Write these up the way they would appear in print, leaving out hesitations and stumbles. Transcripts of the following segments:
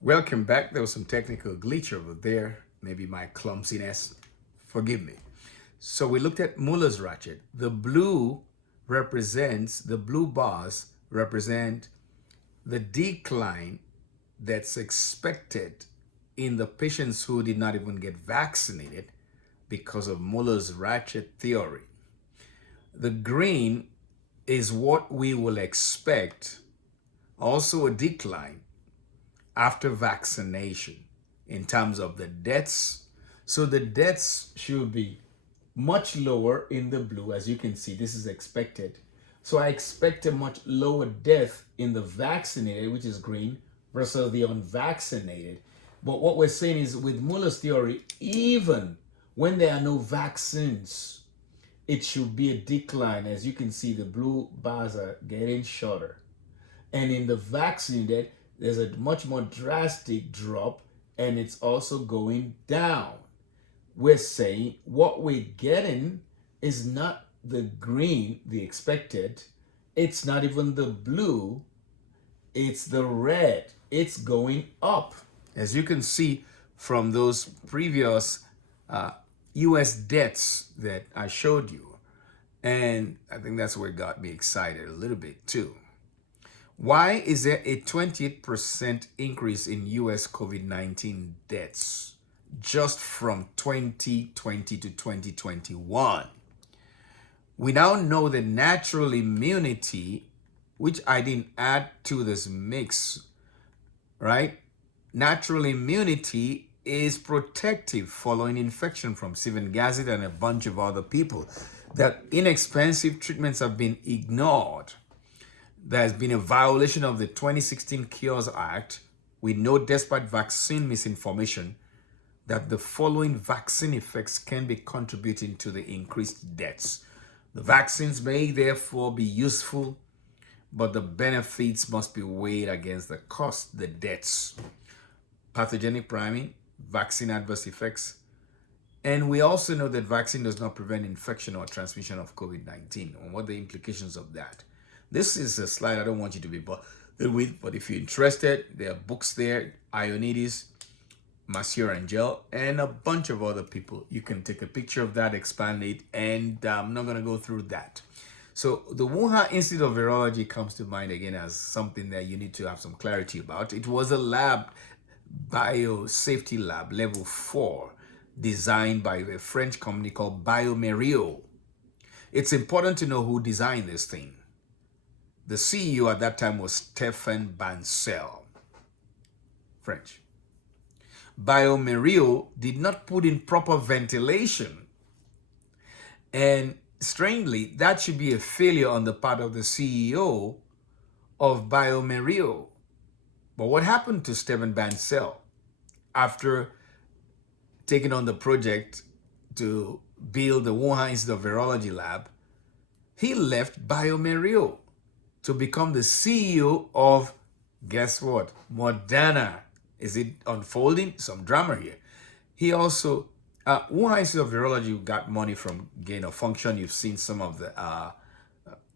Welcome back. There was some technical glitch over there. Maybe my clumsiness. Forgive me. So we looked at Muller's ratchet. The blue bars represent the decline that's expected in the patients who did not even get vaccinated because of Muller's ratchet theory. The green is what we will expect, also a decline after vaccination in terms of the deaths. So the deaths should be much lower in the blue. As you can see, this is expected. So I expect a much lower death in the vaccinated, which is green, versus the unvaccinated. But what we're saying is with Muller's theory, even when there are no vaccines, it should be a decline. As you can see, the blue bars are getting shorter. And in the vaccinated, there's a much more drastic drop, and it's also going down. We're saying what we're getting is not the green, the expected. It's not even the blue. It's the red. It's going up. As you can see from those previous US deaths that I showed you. And I think that's what got me excited a little bit too. Why is there a 28% increase in US COVID-19 deaths just from 2020 to 2021? We now know that natural immunity, which I didn't add to this mix, right? Natural immunity is protective following infection from Stephen Gazzett and a bunch of other people. That inexpensive treatments have been ignored. There has been a violation of the 2016 Cures Act. We know, despite vaccine misinformation, that the following vaccine effects can be contributing to the increased deaths. The vaccines may therefore be useful, but the benefits must be weighed against the cost, the deaths. Pathogenic priming, vaccine adverse effects. And we also know that vaccine does not prevent infection or transmission of COVID-19. And what are the implications of that? This is a slide I don't want you to be bothered with, but if you're interested, there are books there, Ioannidis, Monsieur Angel, and a bunch of other people. You can take a picture of that, expand it, and I'm not going to go through that. So the Wuhan Institute of Virology comes to mind again as something that you need to have some clarity about. It was a lab, biosafety lab, level 4, designed by a French company called bioMérieux. It's important to know who designed this thing. The CEO at that time was Stéphane Bancel, French. bioMérieux did not put in proper ventilation. And strangely, that should be a failure on the part of the CEO of bioMérieux. But what happened to Stéphane Bancel after taking on the project to build the Wuhan Institute of Virology lab? He left bioMérieux to become the CEO of, guess what, Moderna. Is it unfolding? Some drama here. He also, Wuhan Institute of Virology got money from gain of function. You've seen some of the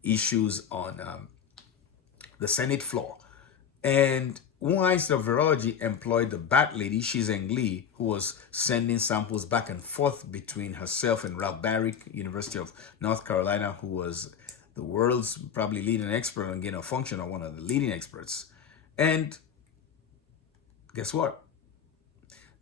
issues on the Senate floor. And Wuhan Institute of Virology employed the bat lady, Shi Zhengli, who was sending samples back and forth between herself and Ralph Baric, University of North Carolina, who was the world's probably leading expert on gain of function, or one of the leading experts. And guess what?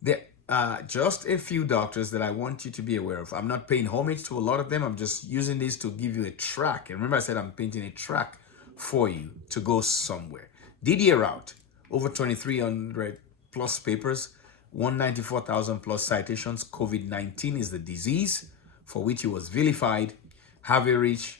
There are just a few doctors that I want you to be aware of. I'm not paying homage to a lot of them. I'm just using this to give you a track. And remember I said I'm painting a track for you to go somewhere. Didier Raoult, over 2,300 plus papers, 194,000 plus citations. COVID-19 is the disease for which he was vilified. Harvey Rich,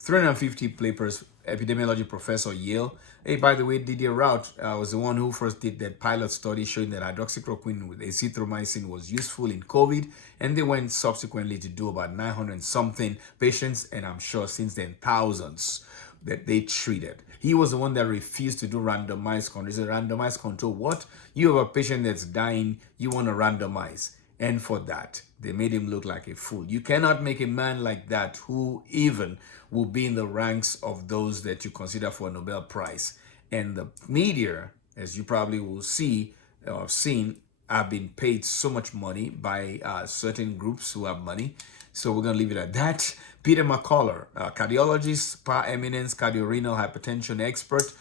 350 papers, epidemiology professor, Yale. Hey, by the way, Didier Raoult was the one who first did that pilot study showing that hydroxychloroquine with azithromycin was useful in COVID. And they went subsequently to do about 900 something patients, and I'm sure since then thousands that they treated. He was the one that refused to do randomized control. He said, randomized control, what? You have a patient that's dying, you want to randomize. And for that, they made him look like a fool. You cannot make a man like that, who even will be in the ranks of those that you consider for a Nobel Prize. And the media as you probably will see or have seen, have been paid so much money by certain groups who have money. So we're going to leave it at that. Peter McCullough, cardiologist, par eminence, cardiorenal hypertension expert,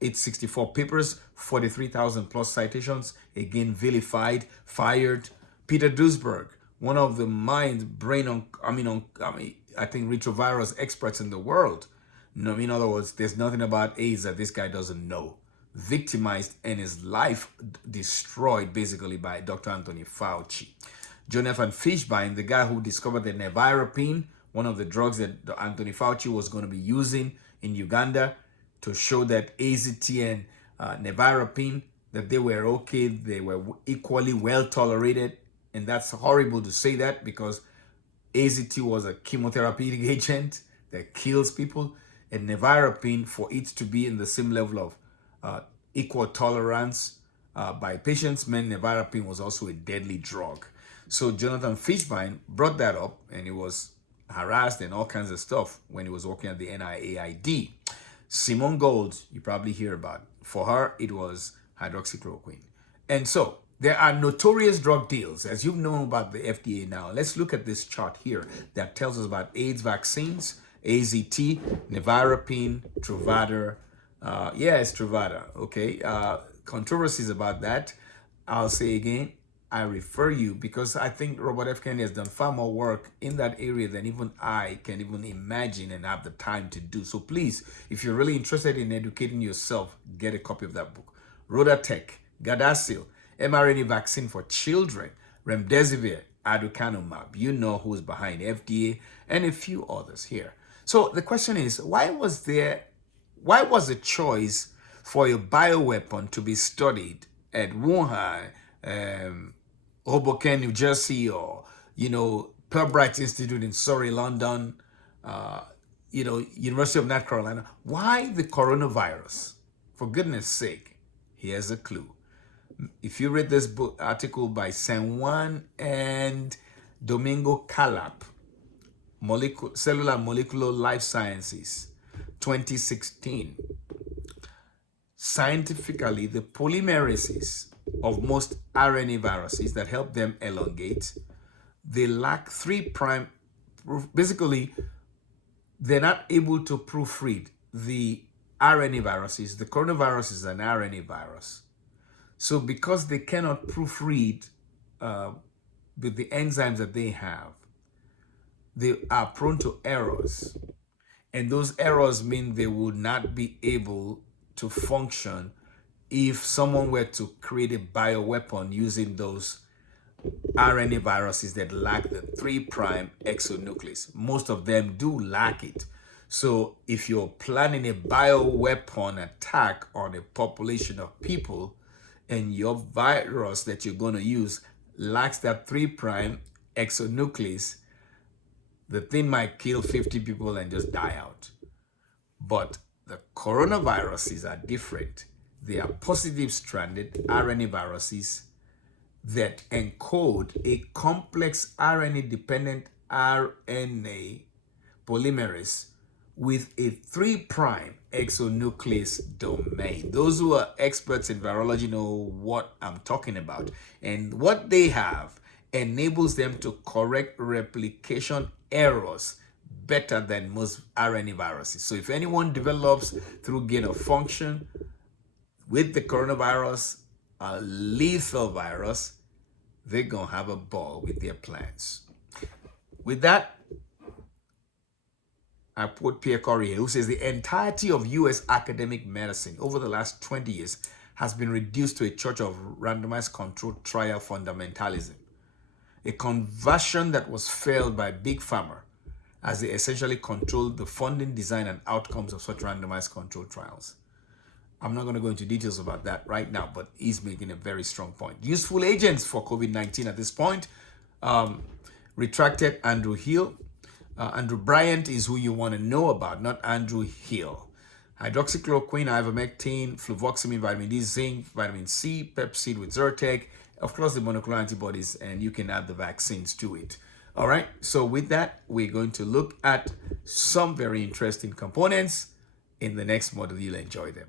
864 papers, 43,000 plus citations, again vilified, fired. Peter Duisberg, one of the I think retrovirus experts in the world. No, in other words, there's nothing about AIDS that this guy doesn't know. Victimized and his life destroyed basically by Dr. Anthony Fauci. Jonathan Fishbein, the guy who discovered the nevirapine, one of the drugs that Anthony Fauci was going to be using in Uganda to show that AZT and nevirapine, that they were okay, they were equally well tolerated. And that's horrible to say that, because AZT was a chemotherapeutic agent that kills people, and nevirapine, for it to be in the same level of equal tolerance by patients, meant nevirapine was also a deadly drug. So Jonathan Fishbein brought that up, and he was harassed and all kinds of stuff when he was working at the NIAID. Simone Gold, you probably hear about. For her, it was hydroxychloroquine. And so there are notorious drug deals, as you've known about the FDA now. Let's look at this chart here that tells us about AIDS vaccines, AZT, nevirapine, Truvada. It's Truvada, okay? Controversies about that. I'll say again, I refer you, because I think Robert F. Kennedy has done far more work in that area than even I can even imagine and have the time to do. So please, if you're really interested in educating yourself, get a copy of that book. Rodatech, Gardasil, mRNA vaccine for children, Remdesivir, Aducanumab. You know who's behind FDA, and a few others here. So the question is, why was the choice for a bioweapon to be studied at Wuhan, Hoboken, New Jersey, or, Purbright Institute in Surrey, London, University of North Carolina? Why the coronavirus? For goodness sake, here's a clue. If you read this article by San Juan and Domingo Calap, Cellular Molecular Life Sciences, 2016. Scientifically, the polymerases of most RNA viruses that help them elongate, they lack 3' basically, they're not able to proofread the RNA viruses. The coronavirus is an RNA virus. So because they cannot proofread with the enzymes that they have, they are prone to errors. And those errors mean they would not be able to function if someone were to create a bioweapon using those RNA viruses that lack the 3' exonuclease. Most of them do lack it. So if you're planning a bioweapon attack on a population of people, and your virus that you're going to use lacks that 3' exonuclease, the thing might kill 50 people and just die out. But the coronaviruses are different. They are positive stranded RNA viruses that encode a complex RNA dependent RNA polymerase with a 3' exonuclease domain. Those who are experts in virology know what I'm talking about. And what they have enables them to correct replication errors better than most RNA viruses. So if anyone develops through gain of function with the coronavirus, a lethal virus, they're going to have a ball with their plans. With that, I quote Pierre Corrier, who says the entirety of U.S. academic medicine over the last 20 years has been reduced to a church of randomized controlled trial fundamentalism, a conversion that was failed by Big Pharma, as they essentially controlled the funding, design, and outcomes of such randomized controlled trials. I'm not going to go into details about that right now, but he's making a very strong point. Useful agents for COVID-19 at this point. Retracted Andrew Hill. Andrew Bryant is who you want to know about, not Andrew Hill. Hydroxychloroquine, ivermectin, fluvoxamine, vitamin D, zinc, vitamin C, Pepcid with Zyrtec, of course the monoclonal antibodies, and you can add the vaccines to it. All right, so with that, we're going to look at some very interesting components in the next model. You'll enjoy them.